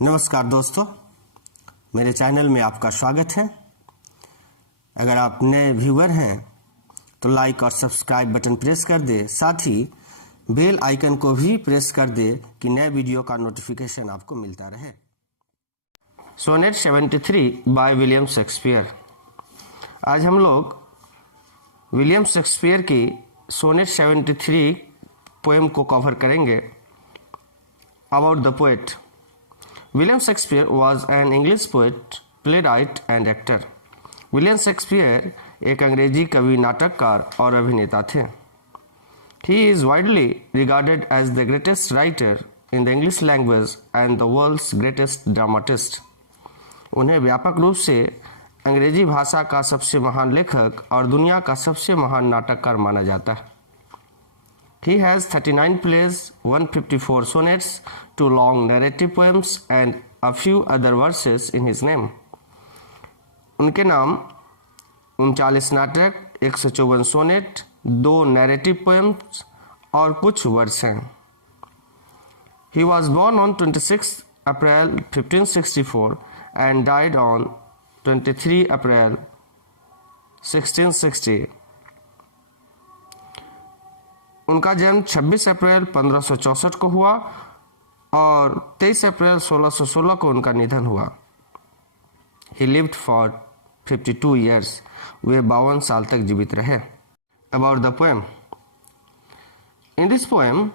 नमस्कार दोस्तों, मेरे चैनल में आपका स्वागत है। अगर आप नए व्यूअर हैं तो लाइक और सब्सक्राइब बटन प्रेस कर दे, साथ ही बेल आइकन को भी प्रेस कर दे कि नए वीडियो का नोटिफिकेशन आपको मिलता रहे। Sonnet 73 by William Shakespeare. आज हम लोग विलियम शेक्सपियर की सोनेट 73 पोएम को कवर करेंगे। About the poet. William Shakespeare was an English poet, playwright and actor. William Shakespeare एक अंग्रेजी कवि, नाटककार और अभिनेता थे। He is widely regarded as the greatest writer in the English language and the world's greatest dramatist. उन्हें व्यापक रूप से अंग्रेजी भाषा का सबसे महान लेखक और दुनिया का सबसे महान नाटककार माना जाता है। He has 39 plays, 154 sonnets, 2 long narrative poems and a few other verses in his name. उनके नाम 39 नाटक, 154 सोनेट, 2 नैरेटिव पोएम्स और कुछ वर्स हैं। He was born on 26 April 1564 and died on 23 April 1660. उनका जन्म 26 अप्रैल 1564 को हुआ और 23 अप्रैल 1616 को उनका निधन हुआ। He lived for 52 years. वे 52 साल तक जीवित रहे। About the poem. In this poem,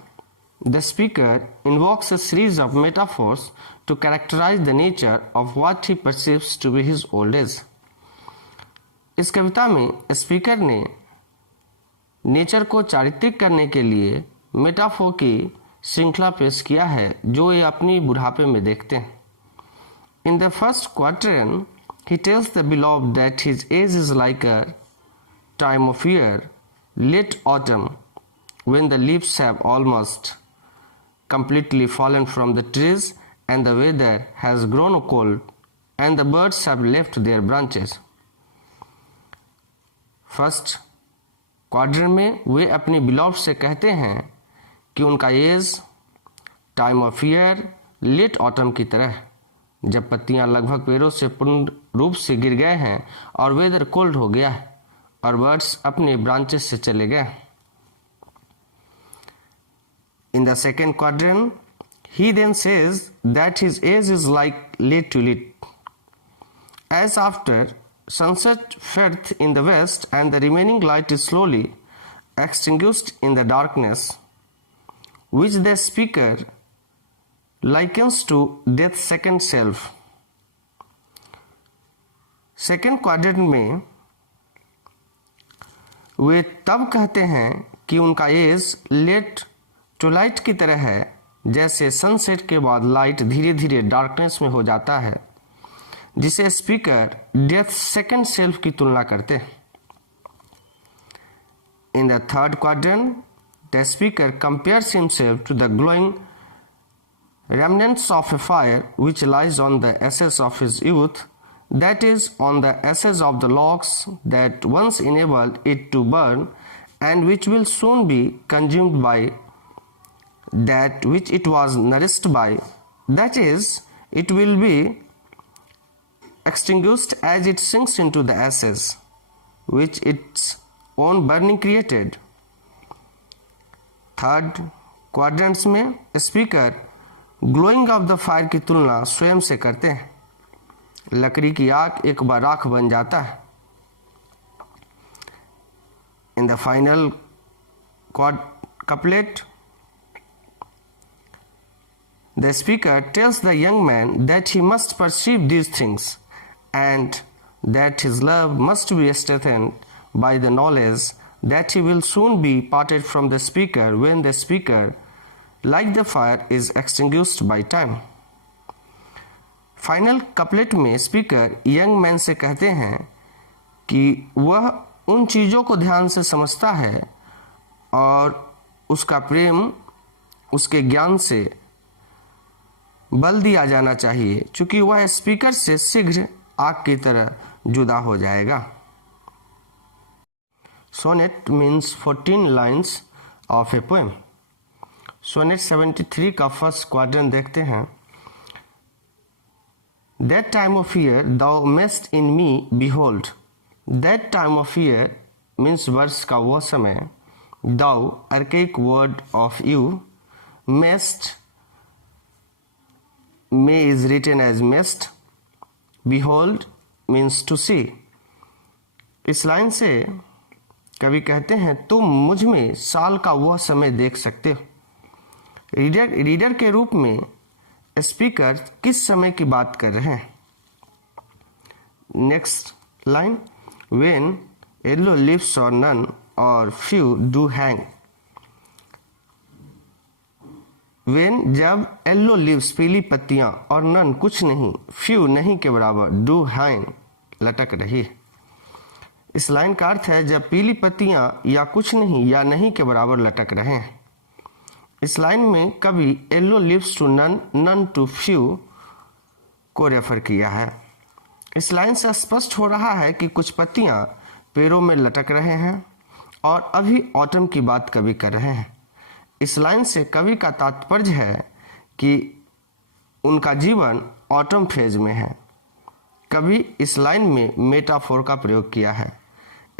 the speaker invokes a series of metaphors to characterize the nature of what he perceives to be his old age. इस कविता में स्पीकर ने nature को चारित्रिक करने के लिए मेटाफोर की श्रृंखला पेश किया है जो ये अपनी बुढ़ापे में देखते हैं। In the first quatrain he tells the beloved that his age is like a time of year, late autumn, when the leaves have almost completely fallen from the trees and the weather has grown cold and the birds have left their branches. First quadrant में वे अपनी beloved से कहते हैं कि उनका age time of year, late autumn की तरह, जब पत्तियां लगभग पेड़ों से पूर्ण रूप से गिर गए हैं और वेदर कोल्ड हो गया है और बर्ड्स अपने ब्रांचेस से चले गए। In the second quadrant he then says that his age is like late to lit, as after sunset fadeth in the west and the remaining light is slowly extinguished in the darkness, which the speaker likens to death's second self. Second quadrant में वे तब कहते हैं कि उनका as late to light की तरह है, जैसे सनसेट के बाद लाइट धीरे धीरे डार्कनेस में हो जाता है, जिसे स्पीकर डेथ सेकेंड सेल्फ की तुलना करते हैं। In the third quadrant the speaker compares himself to the glowing remnants of a fire which lies on the ashes of his youth, that is, on the ashes of the logs that once enabled it to burn and which will soon be consumed by that which it was nourished by, that is, it will be extinguished as it sinks into the ashes which its own burning created. Third quadrants में speaker glowing of the fire की तुलना स्वयं से करते हैं। लकड़ी की आग एक बार राख बन जाता है। In the final couplet, the speaker tells the young man that he must perceive these things and that his love must be strengthened by the knowledge that he will soon be parted from the speaker when the speaker, like the fire, is extinguished by time. Final couplet में speaker young man से कहते हैं कि वह उन चीज़ों को ध्यान से समझता है और उसका प्रेम उसके ज्ञान से बल दिया जाना चाहिए, चूँकि वह स्पीकर से शीघ्र आग की तरह जुदा हो जाएगा। Sonnet means 14 lines of a poem. Sonnet 73 का फर्स्ट क्वाड्रेंट देखते हैं। That time of year thou mayst in me behold. That time of year means वर्ष का वो समय. Thou, archaic word of you. Mayst, may is written as mayst. Behold means to see. इस line से कवि कहते हैं तुम मुझ में साल का वह समय देख सकते हो. रीडर के रूप में स्पीकर किस समय की बात कर रहे हैं? Next line, when yellow leaves or none or few do hang. when जब yellow leaves पीली पत्तियां और none कुछ नहीं, few नहीं के बराबर, do hang लटक रही है. इस लाइन का अर्थ है जब पीली पत्तियां या कुछ नहीं या नहीं के बराबर लटक रहे हैं. इस लाइन में कभी yellow leaves to none, none to few को रेफर किया है. इस लाइन से स्पष्ट हो रहा है कि कुछ पत्तियां पेड़ों में लटक रहे हैं और अभी ऑटम की बात कवि कर रहे हैं. इस लाइन से कवि का तात्पर्य है कि उनका जीवन ऑटम फेज में है. कवि इस लाइन में मेटाफोर का प्रयोग किया है.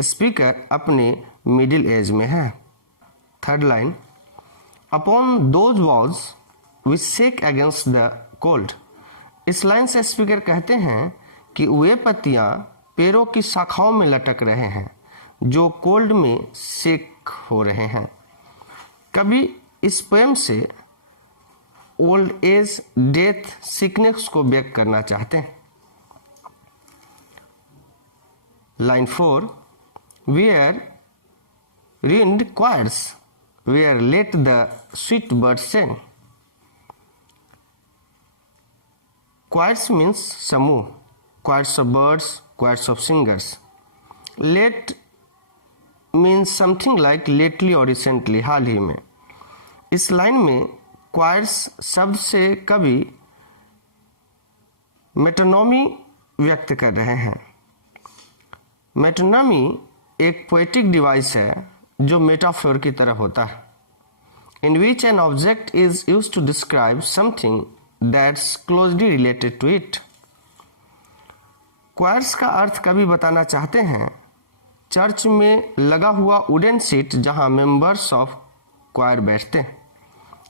स्पीकर अपने मिडिल एज में है. Third line, upon those walls we shake against the cold. इस लाइन से स्पीकर कहते हैं कि वे पत्तियां पेड़ों की शाखाओं में लटक रहे हैं जो कोल्ड में शेक हो रहे हैं. कभी इस पोएम से ओल्ड एज, डेथ, सिकनेस को व्यक्त करना चाहते हैं. Line 4, where wind choirs, where let the sweet birds sing. Choirs means समूह, choirs of birds, choirs of singers. Let means something like lately or recently, हाल ही में. इस लाइन में choirs शब्द से कवि मेटोनॉमी व्यक्त कर रहे हैं. मेटोनॉमी एक पोएटिक डिवाइस है जो मेटाफोर की तरह होता है. In which an object is use to describe something that's closely related to it. Choirs का अर्थ कवि बताना चाहते हैं चर्च में लगा हुआ वुडन सीट जहां मेंबर्स ऑफ क्वायर बैठते हैं.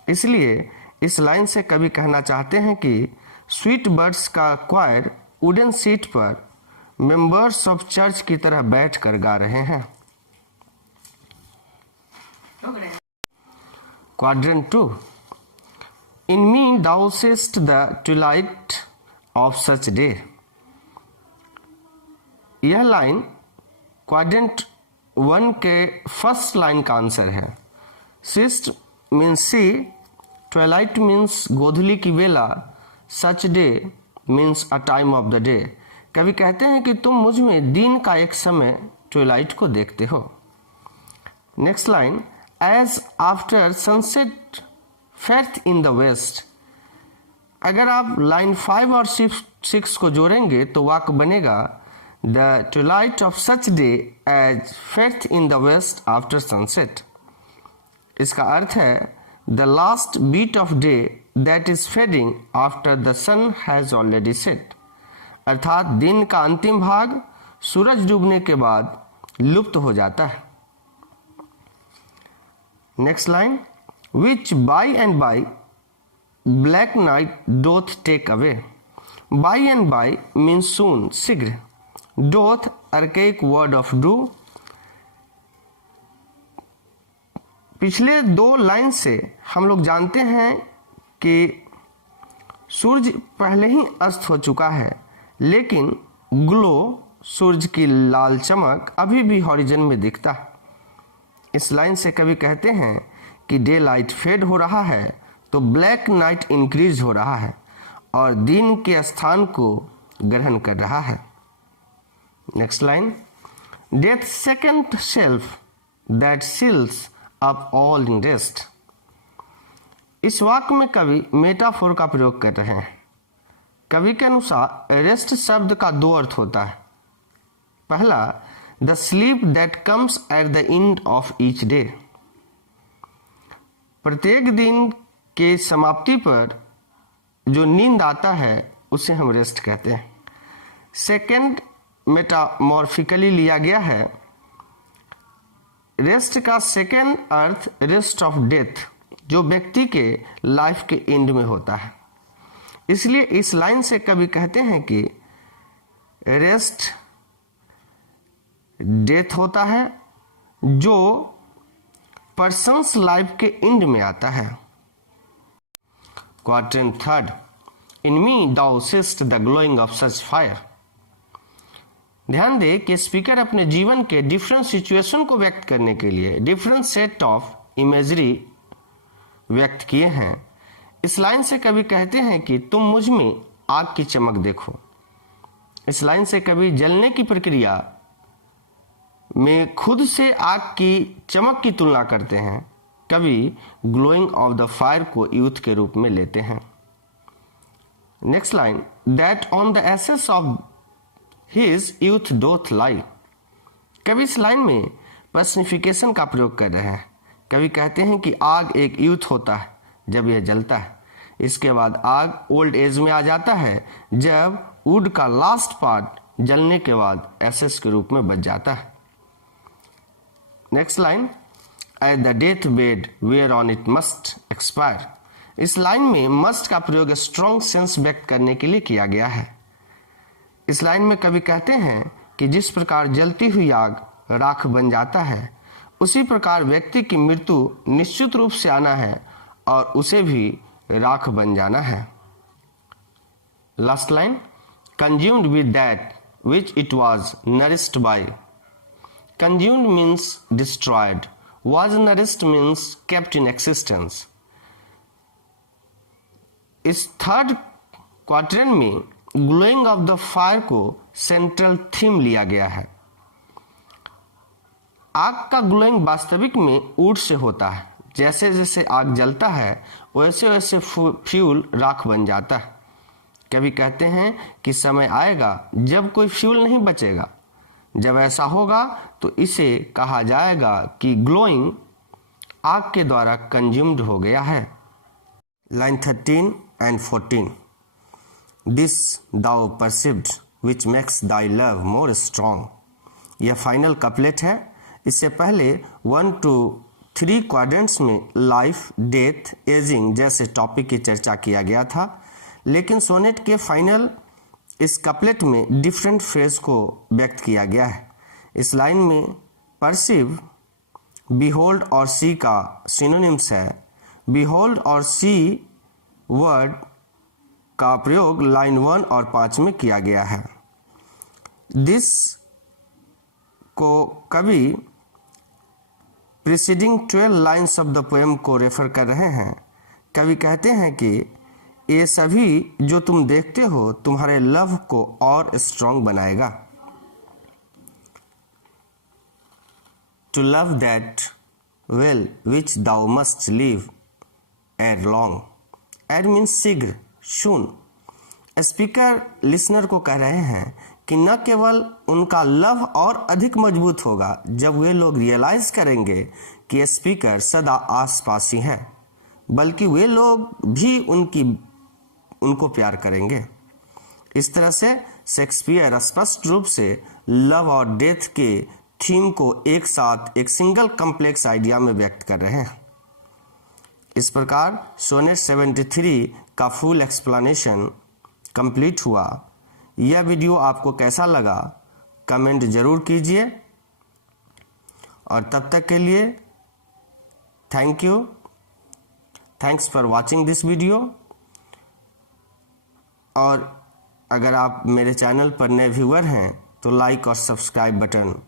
इसलिए इस लाइन से कवि कहना चाहते हैं कि स्वीट बर्ड्स का क्वायर वुडन सीट पर मेंबर्स ऑफ चर्च की तरह बैठकर गा रहे हैं. Quadrant 2, in me thou seest the twilight of such day. यह लाइन क्वाड्रेंट 1 के फर्स्ट लाइन का आंसर है. Seest means see, twilight means गोधूली की वेला, such day means a time of the day. कवि कहते हैं कि तुम मुझ में दिन का एक समय ट्विलाइट को देखते हो. Next line, as after sunset faith in the west. अगर आप लाइन 5 और 6 को जोड़ेंगे तो वाक्य बनेगा the twilight of such day as faith in the west after sunset. इसका अर्थ है the last beat of day that is fading after the sun has already set. अर्थात दिन का अंतिम भाग सूरज डूबने के बाद लुप्त हो जाता है. Next line, which by and by black night doth take away. By and by means soon, शीघ्र. Doth archaic word of do. पिछले 2 लाइन से हम लोग जानते हैं कि सूरज पहले ही अस्त हो चुका है, लेकिन ग्लो, सूरज की लाल चमक अभी भी हॉरिजन में दिखता है. इस लाइन से कवि कहते हैं कि डे लाइट फेड हो रहा है तो ब्लैक नाइट इंक्रीज हो रहा है और दिन के स्थान को ग्रहण कर रहा है. Next line, death second self that seals up all in rest. इस वाक्य में कवि मेटाफोर का प्रयोग कर रहे हैं. कवि के अनुसार रेस्ट शब्द का 2 अर्थ होता है. पहला, the sleep that comes at the end of each day. प्रत्येक दिन के समाप्ति पर जो नींद आता है उसे हम रेस्ट कहते हैं। सेकेंड मेटामॉर्फिकली लिया गया है। रेस्ट का second earth rest of death, जो व्यक्ति के लाइफ के एंड में होता है। इसलिए इस लाइन से कवि कहते हैं कि रेस्ट डेथ होता है जो पर्सन्स लाइफ के एंड में आता है। Quadrant third, in me thou seest the glowing of such fire. ध्यान दे कि स्पीकर अपने जीवन के डिफरेंट सिचुएशन को व्यक्त करने के लिए डिफरेंट सेट ऑफ इमेजरी व्यक्त किए हैं। इस लाइन से कवि कहते हैं कि तुम मुझ में आग की चमक देखो। इस लाइन से कवि जलने की प्रक्रिया में खुद से आग की चमक की तुलना करते हैं। कवि ग्लोइंग ऑफ द फायर को यूथ के रूप में लेते हैं। Next line, that on the ashes of his youth doth lie. कवि इस लाइन में पर्सनिफिकेशन का प्रयोग कर रहे हैं। कवि कहते हैं कि आग एक यूथ होता है जब यह जलता है, इसके बाद आग ओल्ड एज में आ जाता है जब वुड का लास्ट पार्ट जलने के बाद एसेस के रूप में बच जाता है। Next line, at the death bed where on it must expire. इस लाइन में मस्ट का प्रयोग स्ट्रॉन्ग सेंस व्यक्त करने के लिए किया गया है। इस लाइन में कवि कहते हैं कि जिस प्रकार जलती हुई आग राख बन जाता है, उसी प्रकार व्यक्ति की मृत्यु निश्चित रूप से आना है और उसे भी राख बन जाना है। Last line, consumed with that which it was nourished by. Consumed means destroyed, was nourished means kept in existence। इस थर्ड क्वाड्रेंट में ग्लोइंग ऑफ द फायर को सेंट्रल थीम लिया गया है। आग का ग्लोइंग वास्तविक में वुड से होता है। जैसे जैसे आग जलता है वैसे वैसे फ्यूल राख बन जाता है। कवि कहते हैं कि समय आएगा जब कोई फ्यूल नहीं बचेगा। जब ऐसा होगा तो इसे कहा जाएगा कि ग्लोइंग आग के द्वारा कंज्यूम्ड हो गया है। Line 13 and 14, this thou perceived which makes thy love more strong. यह फाइनल कपलेट है। इससे पहले 1 to 3 क्वाड्रेंट्स में लाइफ, डेथ, एजिंग जैसे टॉपिक की चर्चा किया गया था, लेकिन सोनेट के फाइनल इस कपलेट में डिफरेंट फ्रेज को व्यक्त किया गया है। इस लाइन में परसीव बिहोल्ड और सी का सिनोनिम्स है। बिहोल्ड और सी वर्ड का प्रयोग लाइन 1 और 5 में किया गया है। दिस को कवि preceding 12 lines of the poem को रेफर कर रहे हैं। कवि कहते हैं कि ये सभी जो तुम देखते हो तुम्हारे लव को और स्ट्रॉन्ग बनाएगा। To love that well which thou must leave ere long. Ere means शीघ्र, शून। स्पीकर लिसनर को कह रहे हैं कि न केवल उनका लव और अधिक मजबूत होगा जब वे लोग रियलाइज करेंगे कि स्पीकर सदा आसपास ही है, बल्कि वे लोग भी उनको प्यार करेंगे। इस तरह से शेक्सपियर स्पष्ट रूप से लव और डेथ के थीम को एक साथ एक सिंगल कॉम्प्लेक्स आइडिया में व्यक्त कर रहे हैं। इस प्रकार सोनेट 73 का फुल एक्सप्लेनेशन कंप्लीट हुआ। यह वीडियो आपको कैसा लगा कमेंट जरूर कीजिए, और तब तक के लिए thanks for watching this video. और अगर आप मेरे चैनल पर नए व्यूअर हैं तो लाइक और सब्सक्राइब बटन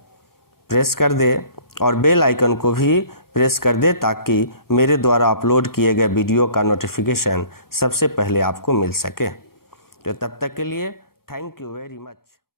प्रेस कर दे और बेल आइकन को भी प्रेस कर दे ताकि मेरे द्वारा अपलोड किए गए वीडियो का नोटिफिकेशन सबसे पहले आपको मिल सके। तो तब तक के लिए थैंक यू वेरी मच।